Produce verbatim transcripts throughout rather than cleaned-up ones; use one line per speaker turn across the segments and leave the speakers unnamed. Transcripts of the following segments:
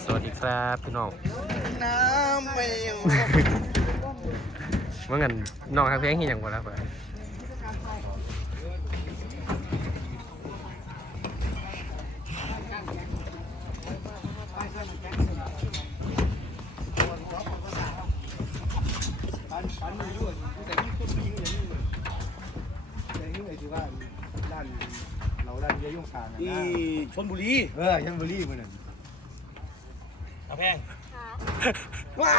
สวัสดีครับพี่น้อง
น้ำไม่ยัง
เมื่อไงน้องทักเพลงเฮียงหมดแล้วเพื่อน
ที่ชลบุรีเออชลบุรีมันน่ะเอาแพงว้า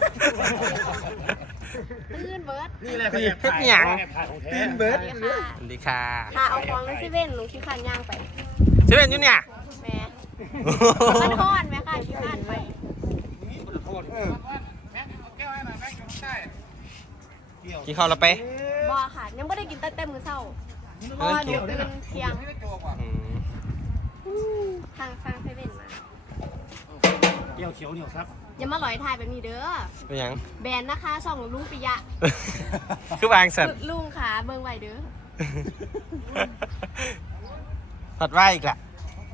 ตื่นเบิร์ด
นี่แหละ
พี่เฮ็ดหยัง
ตีนเบิร์ด
สวัสดีค่ะ
ถ้าเอาของแล้วซิเว่นหนูขี้ขันย่างไป
เซเว่นอยู่เนี่ย
แม่มันทอดไหมค่ะขี้ขันไป
กินข้าวแล้วไป
บอค่ะยังไม่ได้กินตั้งแต่มื้อเช้าเพราะว่าหนูตื่นเที่ยง
อืม
ทางสร้างเซเว่นมา
เกี่ยวเขียวเหนียวซับ
อย่ามาหลอยถ่ายแบบนี้เด้อ
เป็นหยัง
แบรนด์นะคะช่องลุงปิยะ
คือวางสัตว์
ลุงขาเบิ่งไว้เด้อ
ผัดว่าอีกแหละ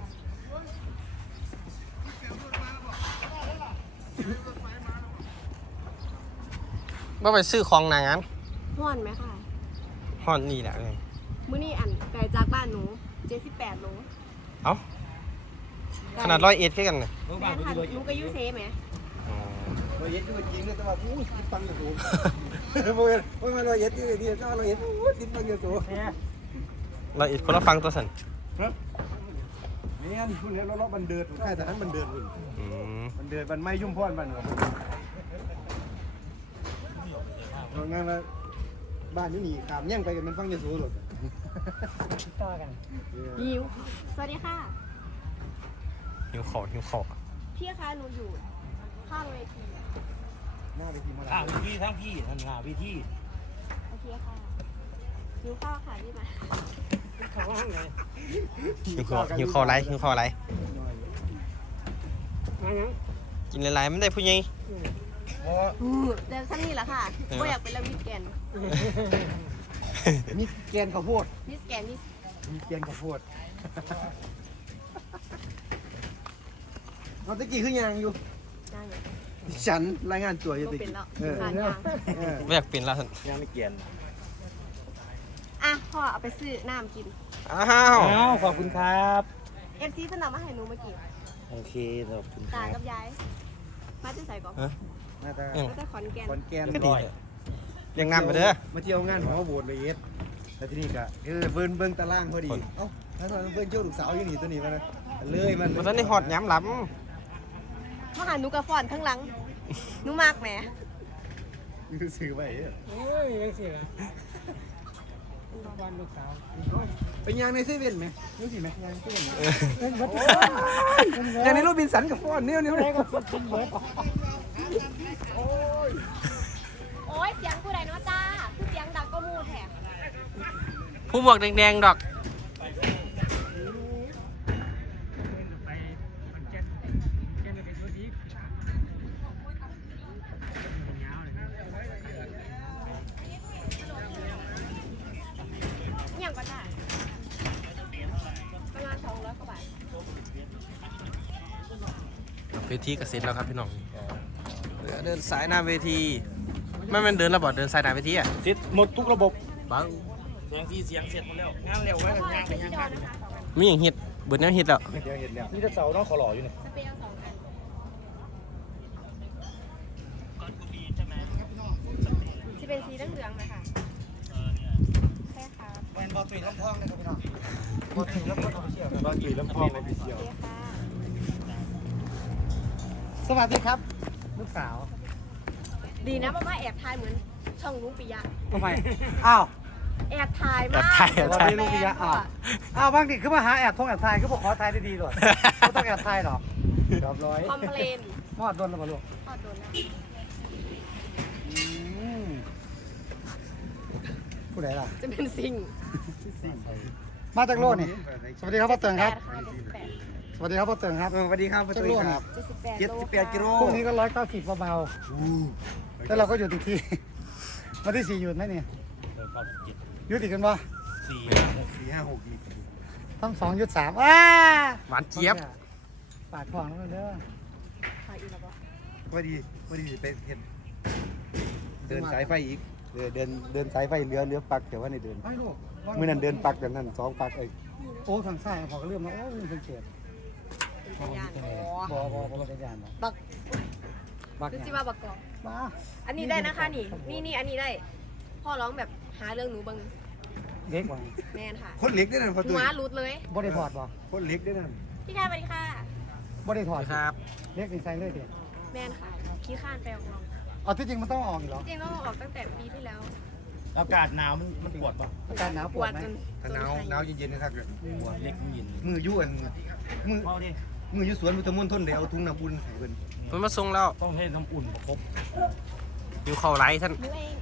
ว่าไปซื้อของนางงั้น
ห้อนไหมค่ะ
ฮอนนี่แหละเลย
มื้อนี้อันไกลจากบ้านหนูเจ็ดสิบแปดโล
เอ้าขนาดร้อยเอ็ดแค่กันเลย
แม่นค่ะหนูก็อยูเซไหม
อ๋อ
ร้อยเอ็ดคือจริงเลยแต่ว่าอู้ติดฟังอยู่สูงโมเมนต์โมเมนต์ร้อยเอ็ดที่นี่ก็ร้อยเอ็ดอู้ติดฟังอยู่สูง
ร้อยเอ็ดคนละฟังตัวสัน
เนี่ยคุณเนี่ยเราเราบันเดินใช่แต่นั้นบันเดินคุณ
อืม
บันเดินบันไม่ยุ่มพ่อนบันเหรอเรางั้นว่าบ้านนี่หนีขามแย่งไปกันมันฟังอยู่สูงหรอกต่อกัน
หิวสวัสดีค่ะ
หิวขอหิวขอ
พี่คะหนูอยู่ข้างเวทีอะ
หน้าไปทีมา
ข้าวพี่ทั้งพี่ทันหาพี่ที่
โอเคค่ะหิวข้าวค่ะพี่มา
หิวขอหิวขออะไรหิวขออะไรกินหลายๆมันได้ผู้ใหญ่
เพราะ
เดี๋ยวสั้นนี่แหละค่ะก็อยากเป็นละมิสแกน
มีแกนข้าวโพด
มิสแกนมิส
มีแกนข้าวโพดเราตะกี้ขึ้นยางอยู่
นั่งอยู่
ฉันรายงานตัวอยู่
ก็
ตะ
เป็น
กี้
แล้ว
เออ
ขาดยาง
เออ
ไม่อยากเปลี่ยนแล้วสัน
ยังไม่เกียน
อ่ะพ่อเอาไปซื้อน้ำกิน
อ้าว
อ้าวขอบคุณครับ
เอฟซีสนามมาให้หนูเมื่อกี้
โอเคขอบคุณค
ตา
รับ
กับยายมาจะใส่ก่อน
น่าจะ
ก็จะขอนแก่น
คอนแกน
ก็ดีเลยเรียงน้ำไปเด้อ
มาเที่ยวงานของเขาโบสถ์เลยเอสแล้วที่นี่ก็เออเบิ้นเบิ้งตารางพอดีเอ้าถ้าตอนเบิ้งเจ้าลูกสาวอยู่นี่ตัวนี้มานะเลยมัน
มันตอนนี้ฮอตย้ำล้
มาหาหนูกับฟอนข้างหลังหนูมากแหม
คือซื้อไปเอ้ย
โอ้ยยังเสียวันลูกสาว
ไปยางในเซเว่นไหมรู้สิไหมยางในเซเว่น
ำ
เป็นวัด
ยางในโรบินสันกับฟอนเนี่ยเนี่ย
แรกก็เป็นเบิร์ด
โอ้ยเสียงผู้ใดเนาะจ้าคือเสียงดังก็มูแถม
ผู้หมวกแดงๆดอก
อย่างก็ได้ประมาณสองร้อยกว่าบาท
เวทีก็เสร็จแล้วครับพี่น้องเหลือเดินสายหน้าเวทีไม่เป็นเดินระบอดเดินสายหน้าเวทีอ่ะ
เสร็จหมดทุกระบบ
บ้าง
เสียงที่เสียงเสร็จหมดแล้วงานเร็วไว้
แล้วก็
งานไป
ที่
งาน
ดอ
กัน
นะคะสองอัน
มีอย่างฮิตเบิร์ดแนวฮิตแล้ว
เดี๋ยวเห็นแล้ว
นี่จะเสาน้องขอหล่ออยู่เนี่ย
สเปรย์เอาสองอันที่เป็นสีเหลืองๆนะคะใช่ค่ะ
เป็นบอลตุยลำพองนะครับพี่น้องบอลตุยลำพองเชียวบอลตุยลำพองเลยพี่เชียว
โอเคค่ะ
สวัสดีครับลูกสาว
ดีนะมาม่าแอบถ่ายเหมือนช่องลุงปิยะ
ทำไมอ้าว
แอบถ่าย
แอ
มา
บ
ก
ถ่ายแอบ
สวัส
ถ่าย
ดีลูกพี่ยะอ้าวอ้าวบางทีคือมาหาแอบทงแอบทายคือบอกขอทายได้ดีหรอไม่ต้องแอบทายหรอกเรียบร้อย
คอมเพลน
มอดโดนแล้วมาลูก
ทอดโดนนะ
ผู้ใดล่ะ
จะเป็นซิง
มาจากโลกนี่สวัสดีครับพ่อเติงครับ
แปดค่ะเจ็ดสิบแปด
สวัสดีครับพ่อเติงครับสวัสดีครับพ่อเติงครับ
เจ็ดสิบแปด
เจ็ดสิบแปดกิโล
พรุ่งนี้ก็ร้อยเก้าสิบเบาๆแล้วเราก็อยู่ติดที่ วันที่สี่หยุดไหมเนี่ย
เดินเข้าเจ็ด
หยุดอีกกันปะ
สี่
สี่ห้าหกอีก
ทั้งสองหยุดสามอ้า
หวานเจี๊ยบ
ปาดของแล้วเด้อ
ค่ะอีกแล้วก็
พอดีพอดีไปเห็นเดินสายไฟอีกเออเดินเดินสายไฟเรือเรือปักแต่ว่าในเดิน
ให้ลูก
เมื่อนั้นเดินปักแต่นั้นสองปักไอ้
โอ้ทางซ้ายพอก็เริ่มแล้วโอ้ยสังเกต
เป็นพยาน
บ่
อ๋อ
บ่บ่เป็นยานบ่
บัก
บัก
คือ
เนี่
สิ
ย
ว่าบักกอก
บ้า
อันนี้ได้นะคะนี่นี่นี่อันนี้ได้ พ่อร้องแบบหาเรื่องหนูบาง
เล็กกว่า
แมนค่ะ
คนเล็กได้นั่นพอ
ห
ตั
นู
ว
ม้ารูดเลย
บ่ได้ถอดบ่
คนเล็กได้นั่น
พี่ชายสวัสดีค่ะ
บ่ได้ถอด
ครับ
เล็กนี่ใส่เลยเด็ด
แมนค่ะขี้ข้านไปออกลอง
เอาที่จริงมันต้องออกอยู่หรอ
จริงๆต้องออกตั้งแต่ปีที่แล้ว
อากาศหนาวมันมันปวดป่ะ
อาการหนาวป
ป
ว
ว
ด
ด
ไหม
จน
ถ้าหนาวหนาวเย็นๆนะครับ
ปวดเล็กมันเย็น
มือยุ่นมือ
เอาดิ
มือยุ่สวนพุทธมณฑลเดี๋ยวเอาถุงน้ำอุ่นใส่เพิ่น
มันมาส่งแล้ว
ต้องให้น้ำอุ่นครบ
อยู่เข้าไลฟ์ท่าน
หนูเอง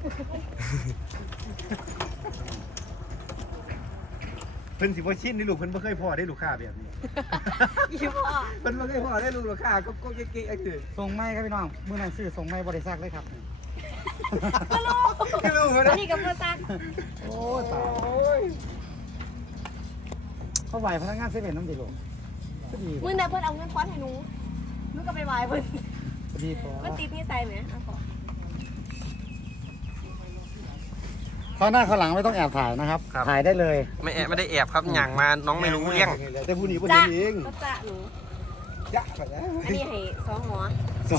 เพิ่นสิบ่ชินนี่ลูกเพิ่นบ่เคยพอได้ลูกค้าแบบนี้
ยี่พ่อ
เพิ่นบ่เคยพอได้ลูกลูกค้าก็ก็เก๊กๆไอ้คือ
ส่งไม้ครับพี่น้องมื้อนั้นซื้อส่งไม้บ่ได้ซักเลยครับ
ก็รู้
ไม่รู้
อั
นะ
นนี้กับเพื่อนซัก
โอ้ตายเขาไหวพนักงานเซเว่นน้ำดีลงก็ดี
มื่อนั้นเพื่อนเอาเงินควัดให้หนูหนูก็ไปวายเพื่อน
ก็ดีพอ
มันติดนิสัยไหมอ่ะขอ
เขาหน้าเขาหลังไม่ต้องแอบถ่ายนะครับ ถ่ายได้เลย
ไม่แอบไม่ได้แอบครับอย่างมาน้องไม่รู้เรื่อง
แต่ผู้นี้บ่
จ้า
เห็นเอง
ก็จ้าหนู
จ้ะไปแล้ว
อันนี้ให้สองหัว
สอง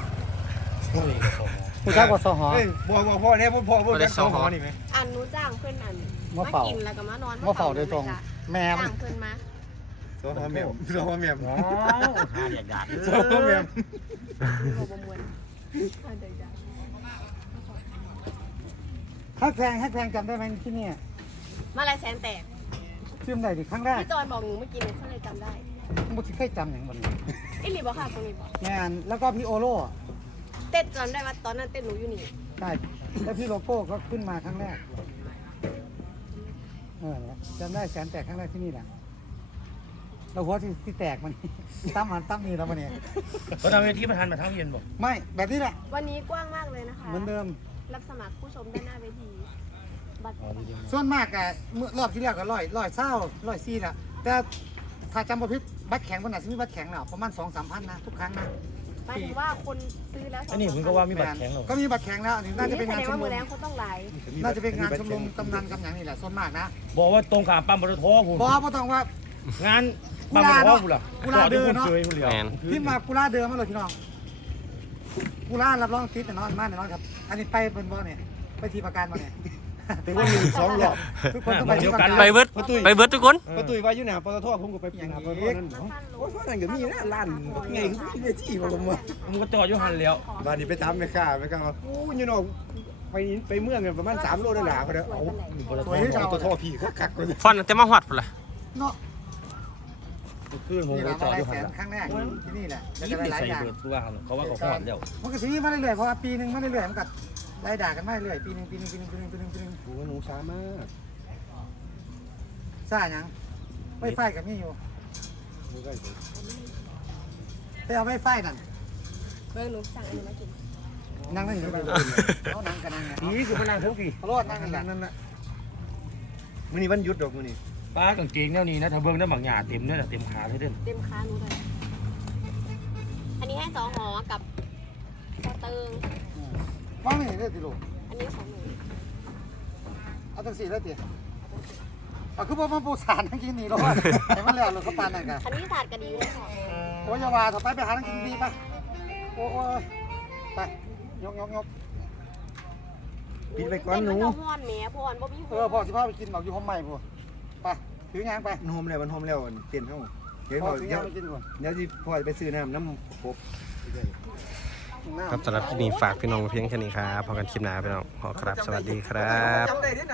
ผู้ชายกว่าสหอ
เฮ้ยบ่บ่พ่อเนี่ยบ่พ่อบ่ได้สองหอนี่ไหม
อันหนูจ้างเพื่อนอัน
มาเฝ้า
กินแล้วก็มานอน
มาเฝ้าโดยตรง
จ้ะ
แม่ม
จ้างเพื่อนมา
สองหอแม่สองหอแม่
หาเด็กดัก
สองหอแม่
โอ้ประมวลอ่ะเดี๋ยวจ้ะ
ฮักแพงฮักแพงจำได้ไหมที่นี่
มาลายแสนแตก
ชื่อไหนดิครั้งแรก
พี่จอยบอกหนูเมื่อกี้หนูก็เลยจำได้
มุกเคยจำอย่างวันนี้
ไอ้หลีบอกค่ะตรงนี้บอก
งานแล้วก็พี่โอโร่
เต้นจำได้ว่าตอนนั้นเต้นหนูอยู่นี่
ใช่แล้วพี่โลโก้ก็ขึ้นมาครั้งแรกเออจำได้แสนแตกครั้งแรกที่นี่แหละเราหัวที่ที่แตกมัน ตั้มมันตั้มนี่แล้วมันเนี่ย
เขาทำเวทีประธานมาทั้งเย็นบอก
ไม่แบบนี้แหละ
วันนี้กว้างมากเลยนะคะ
เหมือนเดิม
รับสมัครผู้ชมด้านหน้าเวทีบัตร
ส่วนมากอะเมื่อรอบที่แล้วก็ร้อยร้อยเศร้าร้อยซี่แหละแต่ถ้าจำบ่ผิดบัตรแข็งวันไหนจะมีบัตรแข็งแล้วประมาณสองสามพันนะทุกครั้งนะ
หมายถึงว่าคนซื้อแล้วสง
อันนี้ผมก็ว่ามีบัตรแข็งหรอ
ก็มีบัตรแข็งแล้วอันนี้น่าจะเป็นงาน
แสด
ช
ว่
มร
มือ
ม
แรงเขาต้องไหล
น่าจะเป็นงานชมรมตำนานกำหยังนี่แหละส่วนมากนะ
บอกว่าตรงขามปั๊มปตทผม
บอกว่าต้องว่า
งานปั๊มปตทกูล่ะ
กุลาเดินเนาะ
จอดอยู่ผมเฉยผู้เดียว
แมน
พี่มากุล่าเดิมมาเลยพี่น้องกุล่ารับรองติดแน่นอนมากแน่นอนครับ อันนี้ไปเป็นบ่เนี่ยไปทีประกันมาเนี่ย
แต่ว่าหนึ่งสองรอบ
ทุกคนต้องไปที่ประกัน
ไปเบิร์ดไปเบิร์ดทุกคน
ประตูไว้อยู่หน้าปตทผมก็ไปหน้าปตทนั่นโอ้ยนั่นก็มีนะร้านไงคือมีเวทีบ่ผมว่า
มึงก็จอดอยู่หันแล้ว
บ้านนี้ไปถามแม่ค้าแม่ค้าว่าโอ้ยอยู่นอกไปไปเมืองกันประมาณสามโลได้หลาเขาเด้อเอาปตทพี่เขาคักกว่า
ฟอนเต็มมาหอดพุ่นละ
เนาะ
ขึ้นผม
นี่
ก็
ละ
จอด
มา
อ
ได้
ยู่
แส
หัน
นครั้งแรกที่นี่แหละแล้ว
ยี่
ก็
สิบ
หลาย
ใส่
อย่าง
เบิร์ดกูว่าหันเขาว่าเขาหอดแล้ว
มันก็สีมาเรื่อยๆเพราะว่าปีหนึ่งมาเรื่อยๆมันก็ไล่ด่ากันมาเรื่อยๆปีหนึ่งปีหนึ่งปีหนึ่งปีหนึ่งปีหนึ่งปีหนึ่ง
โอ้หนูช้ามาก
ซ่าหยังไม่ไฟกับนี่อยู่ไปเอาไม่ไฟนั่น
เบอร์หนูสั่งอันนี้มากิน
นั่งนั่งอยู่ไปเขานั่งกันนั่งไง
นี่คือมานั่งทุกที
รอดนั่งกันนั่ง
นั่นน่ะมื้อนี้วันหยุดดอกมื้อนี้
ป้ากางเกงแนวนี้นะถ้าเบิ้งได้บางหยาเต็มเนี่ยเต็มขาให้เด่น
เต็มค้าหนูเลย อันนี้ให้สองหอกับสเติง
ว่างนี่ได้ติลูก
อันนี้ของหนู
เอาตั้งสี่ได้ติเอาคือว่ามันปูสารทั้งกินนี่แล้วว่าแต่มันแล้วหรือเขาปานนั่นกัน
อันนี้ศาสตร์กระดีเลยค่ะ
โอ้ยอย่าว่าต่อไปไปหาทั้งกินดีป่ะโอ้ยไปยกยกยก
ปิดไว้ก่อนหนู
เต้มัเอาห้อนแหม่พอนบ่มี
เออพ่อสิพาไปกินบอกอยู่ห้องใหม่พ่อไปถือยางไป
มันโฮมแล้วมันโฮมแล้วเต้นเฮาเดี๋ยว
พ่อ
พ่อ
ถือ
เดี๋ย
ยาว งไปกินก่อน
เดี๋ยวสิพ่อจะไปซื้อน้ำน้ำครบ
ครับสำหรับคลิปนี้ฝากพี่น้องเพียงแค่นี้ครับพอกันคลิปหน้าพี่น้องขอครับสวัสดีครับ
จำได้เด้